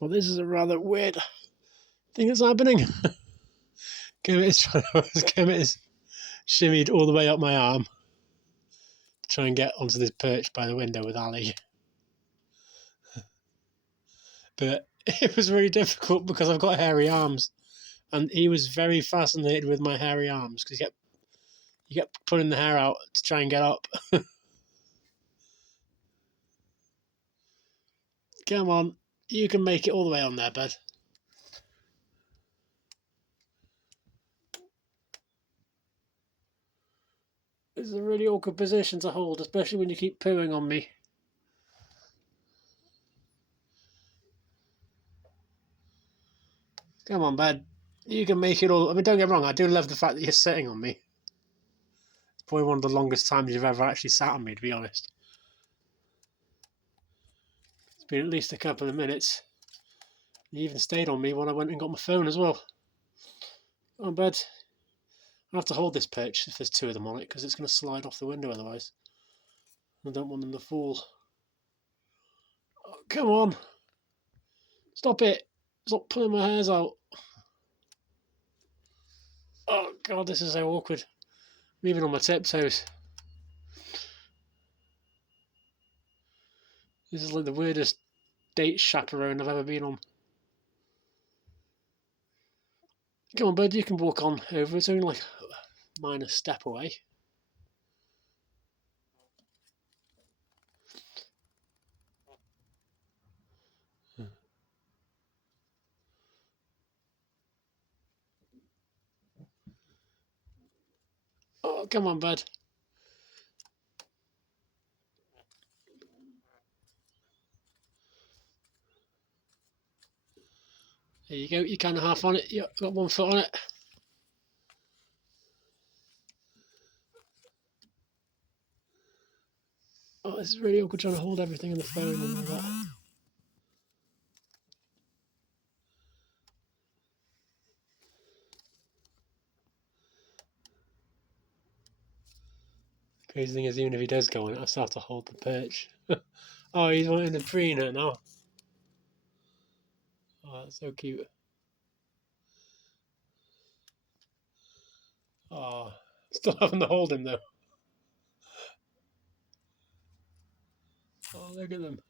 Well, this is a rather weird thing that's happening. Kermit is shimmied all the way up my arm to try and get onto this perch by the window with Ali. But it was really difficult because I've got hairy arms, and he was very fascinated with my hairy arms because he kept pulling the hair out to try and get up. Come on, you can make it all the way on there, bud. It's a really awkward position to hold, especially when you keep pooing on me. Come on, bud. You can make it all. I mean, don't get me wrong, I do love the fact that you're sitting on me. It's probably one of the longest times you've ever actually sat on me, to be honest. It's been at least a couple of minutes. You even stayed on me when I went and got my phone as well. Come on, bud. I have to hold this perch if there's two of them on it because it's going to slide off the window otherwise. I don't want them to fall. Oh, come on. Stop it. Stop pulling my hairs out. Oh, God, this is so awkward. I'm even on my tiptoes. This is like the weirdest date chaperone I've ever been on. Come on, bud, you can walk on over. It's only like a minor step away. Oh, come on, bud. There you go. You're kind of half on it. You've got 1 foot on it. Oh, this is really awkward trying to hold everything on the phone and all that. Crazy thing is, even if he does go on it, I still have to hold the perch. Oh, he's wanting to preen it now. Oh, that's so cute. Oh, still having to hold him though. Oh, look at them.